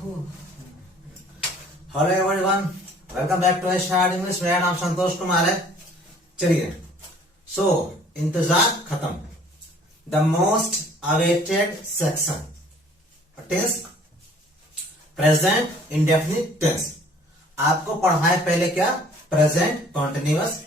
Hello everyone, welcome back to start English. मेरा नाम संतोष कुमार है। चलिए, सो इंतजार खत्म। The most awaited section, tense, present indefinite tense. आपको पढ़ाए पहले क्या, प्रेजेंट कॉन्टिन्यूअस,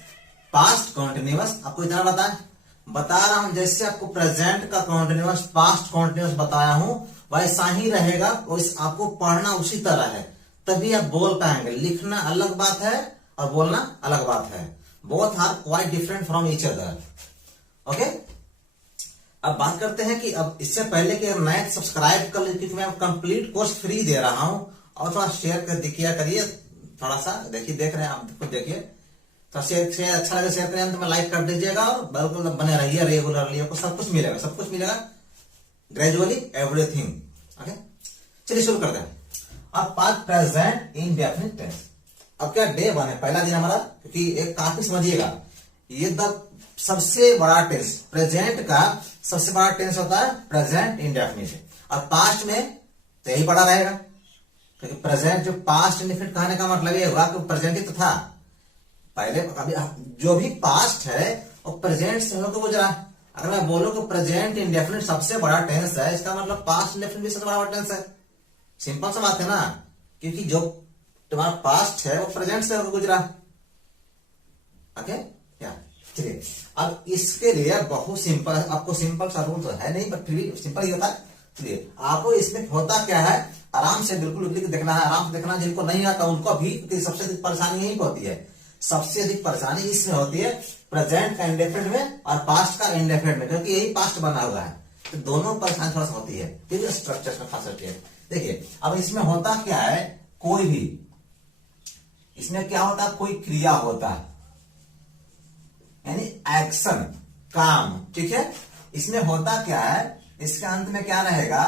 पास्ट कॉन्टिन्यूअस। आपको इतना बता रहा हूं, जैसे आपको प्रेजेंट का कॉन्टिन्यूअस, पास्ट कॉन्टिन्यूअस बताया हूं, वैसा ही रहेगा। आपको पढ़ना उसी तरह है, तभी आप बोल पाएंगे। लिखना अलग बात है और बोलना अलग बात है। Both are quite different from each other. Okay, अब बात करते हैं कि अब इससे पहले कि नए सब्सक्राइब कर लीजिए, क्योंकि मैं कंप्लीट कोर्स फ्री दे रहा हूं। और थोड़ा शेयर कर दिया करिए, थोड़ा सा देखिए, देख रहे हैं आप, खुद देखिए। तो शेयर अच्छा लगे शेयर करिए, तो मैं लाइक कर दीजिएगा और बिल्कुल बने रहिए रेगुलरली। आपको सब कुछ मिलेगा, सब कुछ मिलेगा, ग्रेजुअली एवरीथिंग। ओके, चलिए शुरू करते हैं। अब पास्ट प्रेजेंट इंडेफिनिट टेंस। अब क्या डे 1 है, पहला दिन हमारा, क्योंकि एक काफी समझिएगा, ये सबसे बड़ा टेंस, प्रेजेंट का सबसे बड़ा टेंस होता है प्रेजेंट इंडेफिनिट। और पास्ट में तो यही बड़ा रहेगा, क्योंकि प्रेजेंट, जो पास्ट इंडेफिनिट कहने का मतलब ये हुआ कि प्रेजेंट ही तो था पहले। अभी जो भी पास्ट है वो प्रेजेंट से होकर गुजरा। अगर मैं बोलूं कि प्रेजेंट इंडेफिनिट सबसे बड़ा टेंस है, इसका मतलब पास्ट इंडेफिनिट भी सबसे बड़ा टेंस है। सिंपल सा बात है ना, क्योंकि जो तुम्हारा पास्ट है वो प्रेजेंट से होकर गुजरा। ओके, क्या, चलिए। अब इसके लिए बहुत सिंपल, आपको सिंपल सा रूल तो है नहीं, पर फिर भी सिंपल ही होता है। चलिए, आपको इसमें होता क्या है, आराम से बिल्कुल लिख देखना है, आराम से देखना। जिनको नहीं आता उनको भी, क्योंकि सबसे अधिक परेशानी यही होती है। सबसे अधिक परेशानी इसमें होती है प्रेजेंट का इंडेफिनिट में और पास्ट का इंडेफिनिट में, क्योंकि यही पास्ट बना हुआ है। तो दोनों परेशानी थोड़ा सा होती है, फिर स्ट्रक्चर में खास करके। देखिए, अब इसमें होता क्या है, कोई भी इसमें क्या होता है, कोई क्रिया होता है, यानी एक्शन, काम। ठीक है, इसमें होता क्या है, इसके अंत में क्या रहेगा,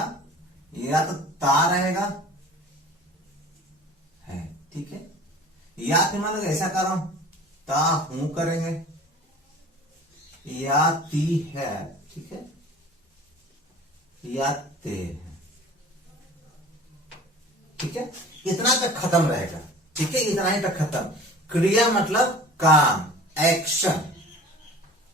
या तो ता रहेगा है, ठीक है, या फिर मान लो ऐसा कर रहा हूं, ता हूं करेंगे, या ती है, ठीक है, या ते है, ठीक है। इतना तक खत्म रहेगा, ठीक है, इतना ही तक खत्म। क्रिया मतलब काम, एक्शन,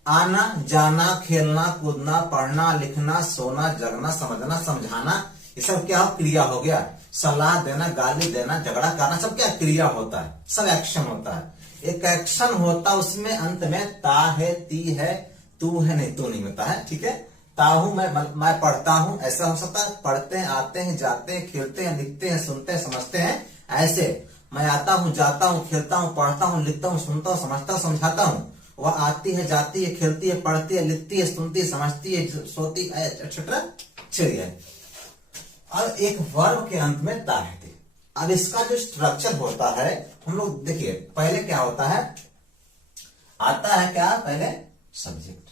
आना जाना, खेलना कूदना, पढ़ना लिखना, सोना जगना, समझना समझाना, ये सब क्या हो, क्रिया हो गया। सलाह देना, गाली देना, झगड़ा करना, सब क्या क्रिया होता है, सब एक्शन होता है। एक एक्शन होता, उसमें अंत में ता है, ती है, तू है, नहीं तू नहीं होता है, ठीक है। ता हूं मैं पढ़ता हूं, ऐसा हो सकता है। पढ़ते हैं, आते हैं, जाते हैं, खेलते हैं, लिखते हैं, सुनते हैं, समझते हैं, ऐसे। मैं आता हूं, जाता हूं, खेलता हूं, पढ़ता हूं, लिखता हूं, सुनता हूं, समझता हूं, समझाता हूं। वह आती है, जाती है, खेलती है, पढ़ती है, लिखती है, सुनती है, समझती है, सोती है, एक्सेट्रा। चलिए, अब एक वर्ब के अंत में ता है। अब इसका जो स्ट्रक्चर होता है, हम लोग देखिए, पहले क्या होता है, आता है क्या, पहले सब्जेक्ट।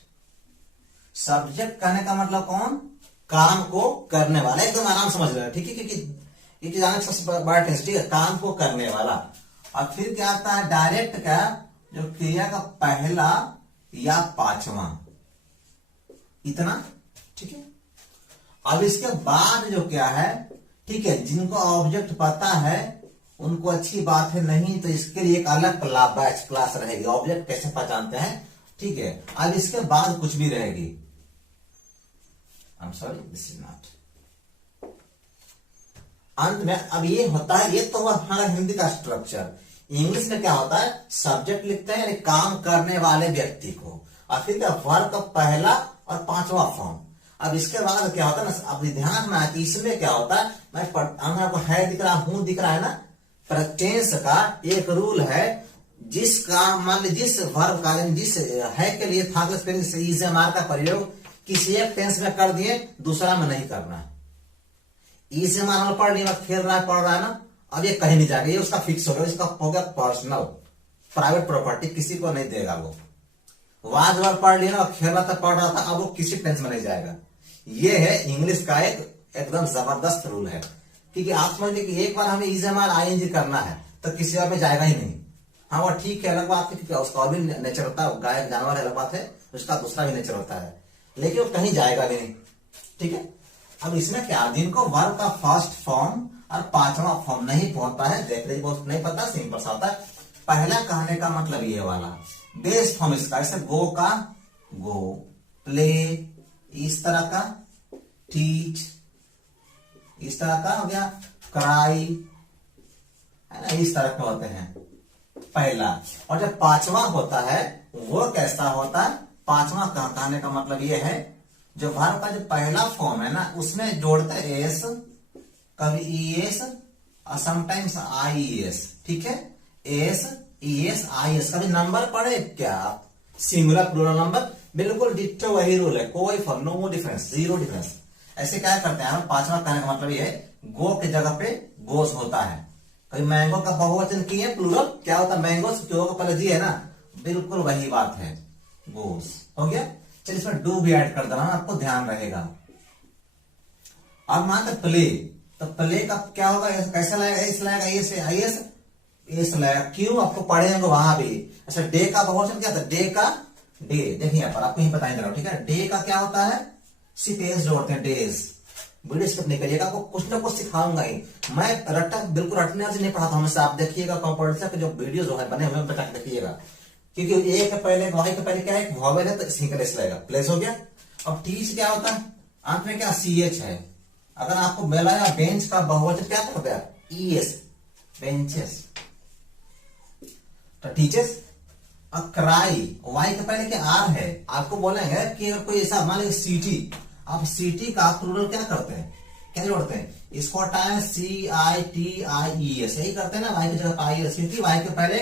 सब्जेक्ट कहने का मतलब कौन, काम को करने वाला। एकदम आराम समझ रहे हैं, ठीक है, क्योंकि ये जाने सबसे बड़ा टेंस, ठीक है, काम को करने वाला। और फिर क्या आता है, डायरेक्ट का, जो क्रिया का पहला या पांचवा, इतना, ठीक है। अब इसके बाद जो क्या है, ठीक है, जिनको ऑब्जेक्ट पता है उनको अच्छी बात है, नहीं तो इसके लिए एक अलग बैच क्लास रहेगी, ऑब्जेक्ट कैसे पहचानते हैं, ठीक है। अब इसके बाद कुछ भी रहेगी, I am sorry, this is not. अंत में अब ये होता है, ये तो हमारा हिंदी का स्ट्रक्चर। इंग्लिश में क्या होता है, सब्जेक्ट लिखते हैं, यानी काम करने वाले व्यक्ति को, और फिर क्या, वर्ब का पहला और पांचवा फॉर्म। अब इसके बाद क्या होता है ना, अब ध्यान रखना है कि इसमें क्या होता है, आपको है दिख रहा, हूं दिख रहा है ना। टेंस का एक रूल है, जिसका मान लीजिए जिस वर्ब का, जिस है के लिए था इज मार का प्रयोग किसी एक टेंस में कर दिए, दूसरा में नहीं करना। इज मार पढ़ लिया, खेल रहा है, पढ़ रहा है ना, अब ये कहीं नहीं जाएगा, ये उसका फिक्स हो गया, इसका हो गया पर्सनल, प्राइवेट प्रॉपर्टी, किसी को नहीं देगा वो। वाज वर्ब पढ़ लिया ना, खेल रहा था, पढ़ रहा था, अब वो किसी टेंस में नहीं जाएगा। ये है इंग्लिश का एकदम जबरदस्त रूल है, क्योंकि आप समझ लीजिए कि एक बार हमें इज एम आर आई करना है तो किसी और में जाएगा ही नहीं। हाँ, वो ठीक है, अलग बात है, क्योंकि उसका और भी नेचर होता है, गाय जानवर अलग बात है, उसका दूसरा भी नेचर होता है, लेकिन वो कहीं जाएगा भी नहीं, ठीक है। अब इसमें क्या, जिनको वर्ब का फर्स्ट फॉर्म और पांचवा फॉर्म नहीं पहुंचता है, देख लीजिए, बहुत नहीं पता, सिंपल सा होता है। पहला कहने का मतलब ये वाला बेस फॉर्म इसका, जैसे गो का गो, प्ले इस तरह का, टीच इस तरह का हो गया, क्राई है ना, इस तरह के होते हैं पहला। और जब पांचवा होता है वो कैसा होता है, पांचवा कहने का मतलब ये है जो वर्ब का जो पहला फॉर्म है ना उसमें जोड़ते एस, कभी ई एस और समटाइम्स आई एस, ठीक है, S E S I S. कभी नंबर पढ़े क्या, सिंगुलर प्लूरल नंबर, बिल्कुल डिट्टो वही रूल है, कोई फर्क, नो डिफरेंस, जीरो डिफरेंस। ऐसे क्या करते हैं हम, पांचवा कहने का मतलब ये है गो की जगह पे गोस होता है। कभी मैंगो का बहुवचन किए प्लूरल क्या होता है, मैंगोस, क्यों का पहले जी है ना, बिल्कुल वही बात है, गोस हो गया। चलिए इसमें डू भी ऐड कर देना, आपको ध्यान रहेगा। अब मान प्ले, तो प्ले का क्या होगा, कैसा लगेगा, एस लगेगा, एस आई एस, एस लगेगा, क्यों आपको पढ़ेंगे वहां भी। अच्छा डे का बहुवचन क्या था, डे का डे, देखिए यहाँ पर आपको ही बताएंगे, ठीक है, डे का क्या होता है, सिर्फ एस जोड़ते हैं, डेज। वीडियो स्किप नहीं करिएगा, आपको कुछ ना कुछ सिखाऊंगा ही मैं, रट्टा बिल्कुल रटने से नहीं पढ़ाता हमेशा, आप देखिएगा कंप्यूटर के जो वीडियो जो है बने हुए बता के देखिएगा, क्योंकि ए के पहले वाई के पहले क्या है, वॉवेल है, तो सिंगल एस लगेगा, प्लेस हो गया। अब टीच क्या होता है, अंत में क्या सी एच है। अगर आपको बेला या बेंच का बहुवचन क्या करते हैं, ई एस, बेंचेस, तो टीचर्स। अब क्राई, वाई के पहले क्या आर है, आपको बोलेंगे कि अगर कोई ऐसा मान लीजिए सीटी, आप सीटी का प्लूरल क्या करते हैं, क्या जोड़ते हैं, इसको हटाए सी I T I E S, यही करते हैं ना, वाई की जगह आई एस, सीटी, वाई के पहले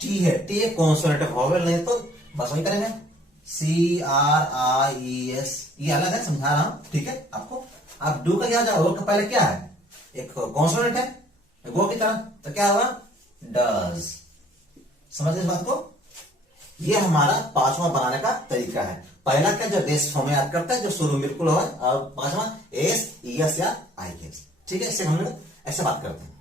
टी है, टी एक कॉन्सोनेंट वॉवेल, नहीं तो बस वही करेंगे, सी आर आई ई एस, ये अलग है, समझा रहा हूं, ठीक है आपको। अब डू का क्या जाओ, वो के पहले क्या है, एक कॉन्सोनेंट है गो की तरह, तो क्या होगा, डज। समझ इस बात को, ये हमारा पांचवा बनाने का तरीका है। पहला क्या, जो बेस फॉर्म याद करता है, जो शुरू बिल्कुल हो, और पांचवा एस ई एस या आई एस, ठीक है, इससे हम लोग ऐसे बात करते हैं।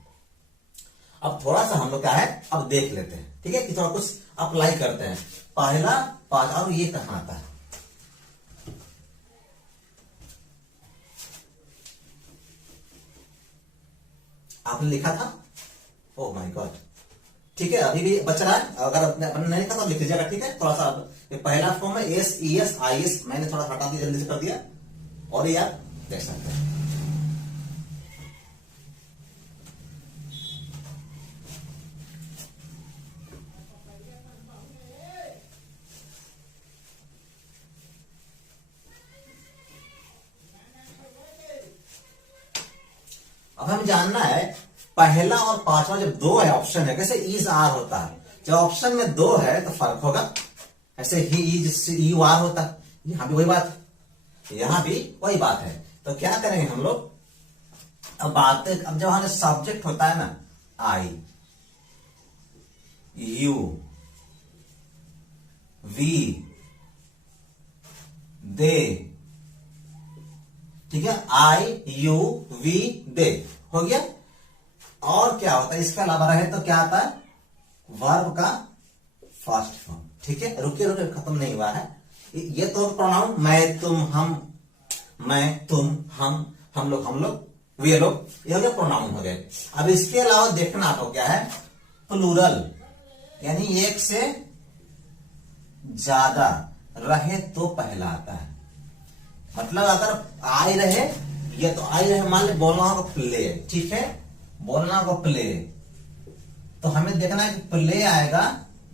अब थोड़ा सा हम लोग क्या है, अब देख लेते हैं, ठीक है, कि थोड़ा कुछ अप्लाई करते हैं। पहला पांच, और ये कहां आता है, आपने लिखा था, ओह माय गॉड, ठीक है, अभी भी बच रहा है, अगर अपने नहीं लिखा तो लिख लीजिएगा, ठीक है। थोड़ा सा ये पहला फॉर्म है S E S I S, मैंने थोड़ा हटा दिया, जल्दी से कर दिया, और ये आप देख सकते हैं। अब हमें जानना है पहला और पांचवा जब दो है, ऑप्शन है, कैसे इज आर होता है, जब ऑप्शन में दो है तो फर्क होगा, ऐसे ही इज यू आर होता है, यहां भी वही बात है, यहां भी वही बात है। तो क्या करेंगे हम लोग, अब अब जब हमारे सब्जेक्ट होता है ना, आई, यू, वी, दे, ठीक है, आई यू वी दे हो गया। और क्या होता है, इसके अलावा रहे तो क्या आता है, वर्ब का फर्स्ट फॉर्म, ठीक है, रुकिए रुकिए, खत्म नहीं हुआ है, ये तो प्रोनाउन, मैं तुम हम, मैं तुम हम लोग वे लोग, ये हो गया प्रोनाउन हो गए। अब इसके अलावा देखना आपको क्या है, प्लूरल, यानी एक से ज्यादा रहे तो पहला आता है, मतलब अगर आई रहे, ये तो आई रहे, मान ले बोलना होगा प्ले, ठीक है, बोलना होगा प्ले, तो हमें देखना है कि प्ले आएगा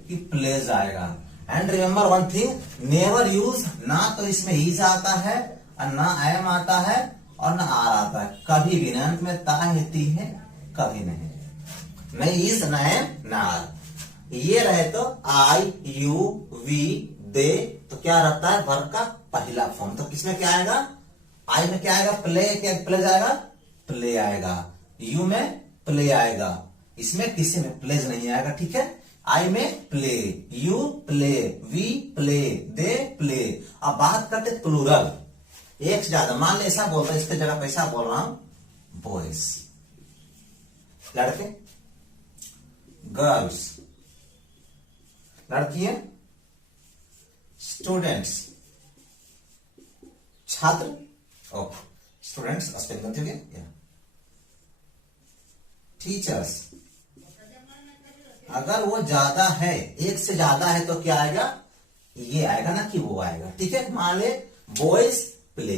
कि प्लेज आएगा। And remember one thing, never use, ना तो इसमें इज आता है और ना एम आता है और ना आर आता है, कभी भी ना, अंत में ता होती है, कभी नहीं, नहीं इज ना एम ना आर। ये रहे तो आई यू वी दे, तो क्या रहता है, वर्ब का पहला फॉर्म, तो किसमें क्या आएगा, आई में क्या आएगा, प्ले, क्या प्ले जाएगा, प्ले आएगा, यू में प्ले आएगा, इसमें किसी में प्लेज नहीं आएगा, ठीक है, आई में play, you play, we play, they play. अब बात करते प्लूरल, एक से ज्यादा, मान ले ऐसा बोलता है, इसके जगह पैसा बोल रहा हूं, बॉयज, लड़के, गर्ल्स, लड़कियां, स्टूडेंट्स, छात्र, ओके, स्टूडेंट्स स्पेलिंग गलती हो गया। टीचर्स, अगर वो ज्यादा है, एक से ज्यादा है तो क्या आएगा, ये आएगा ना कि वो आएगा। ठीक है, मान ले boys play,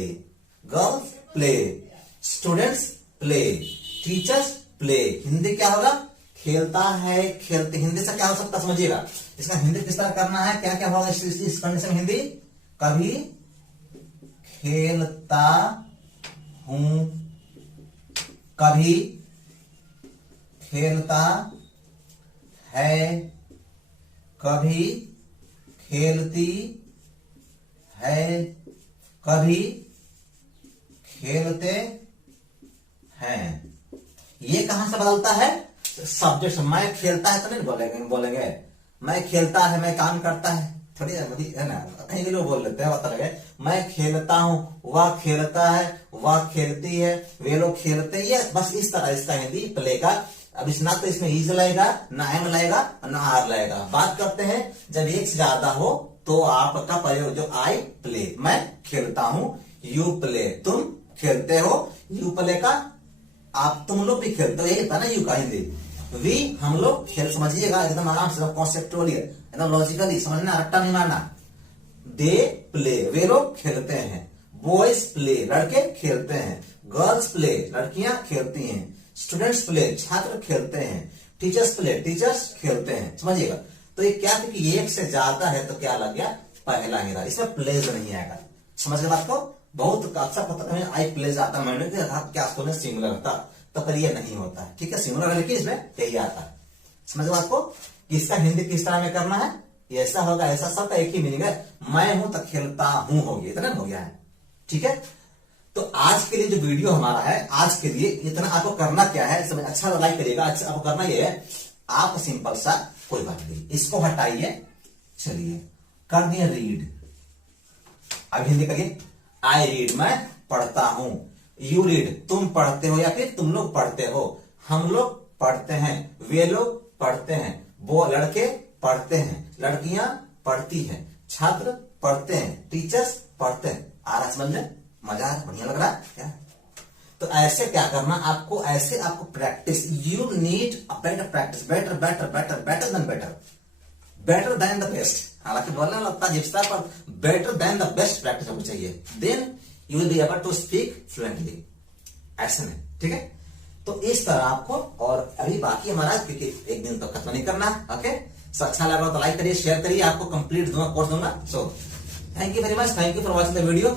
girls play, students play, teachers play. Hindi क्या होगा, खेलता है, खेलते। हिंदी से क्या हो सकता समझिएगा, इसका हिंदी किस तरह करना है, क्या क्या होगा इस कंडीशन में हिंदी, कभी खेलता हूं, कभी खेलता है, कभी खेलती है, कभी खेलते हैं। ये कहां से बदलता है, सब्जेक्ट। मैं खेलता है तो नहीं बोलेंगे मैं खेलता है, मैं काम करता है, थोड़ी है ना, कहीं के लोग बोल लेते हैं, बता लगे मैं खेलता हूं, वह खेलता है, वह खेलती है, वे लोग खेलते हैं, बस इस तरह इसका हिंदी प्ले का। अब इस ना तो इसमें इज लगेगा, ना एम लगेगा, ना आर लगेगा। बात करते हैं जब एक से ज्यादा हो तो आपका प्रयोग जो आई प्ले, मैं खेलता हूं, यू प्ले, तुम खेलते हो, यू प्ले का आप तुम लोग भी खेलते हो, यही था ना यू का हिंदी। वी हम लोग खेल, समझिएगा एकदम आराम से, कॉन्सेप्चुअली एकदम लॉजिकली समझना, रट्टा नहीं मारना। दे प्ले, वे लोग खेलते हैं। बॉयज प्ले, लड़के खेलते हैं। गर्ल्स प्ले, लड़कियां खेलती हैं। स्टूडेंट्स प्ले, छात्र खेलते हैं। टीचर्स प्ले, टीचर्स खेलते हैं। समझिएगा, तो ये क्या था कि एक से ज्यादा है तो क्या लग गया, पहला ही रहा, इसमें प्लेज नहीं आएगा। समझ गए बात को, बहुत अच्छा पता है, आई प्लेज आता, मैंने क्या सिंगुलर होता, तो पर ये नहीं होता है। ठीक है, सिंगुलर है लेकिन इसमें यही आता है। समझ गए बात को, कि इसका हिंदी किस तरह में करना है, ऐसा होगा, ऐसा सबका एक ही मीनिंग है, मैं हूं तो खेलता हूं हो गया, इतना हो गया है। ठीक है, तो आज के लिए जो वीडियो हमारा है, आज के लिए इतना। आपको करना क्या है, समझ अच्छा लाइक करिएगा। अच्छा, आपको करना ये है, आप सिंपल सा, कोई बात नहीं, इसको हटाइए, चलिए कर दिए रीड। अब हिंदी करिए, आई रीड, मैं पढ़ता हूं। यू रीड, तुम पढ़ते हो या फिर तुम लोग पढ़ते हो। हम लोग पढ़ते हैं, वे लोग पढ़ते हैं। वो लड़के पढ़ते हैं, लड़कियां पढ़ती हैं, छात्र पढ़ते हैं, टीचर्स पढ़ते हैं। आ रहा समझ में, मजा आ रहा, बढ़िया लग रहा है क्या। तो ऐसे क्या करना आपको, ऐसे आपको practice, you need a better practice, better better better better than better, better than the best. हालांकि बोलने लगता है जिस तरह पर, better than the best practice होनी चाहिए, then you will be able to speak fluently. ऐसे में, ठीक है, तो इस तरह आपको। और अभी बाकी हमारा, क्योंकि एक दिन तो खत्म नहीं करना। ओके, सो अच्छा लगा तो लाइक करिए, शेयर करिए, आपको कंप्लीट दूंगा, कोर्स दूंगा। So thank you very much, thank you for watching the video.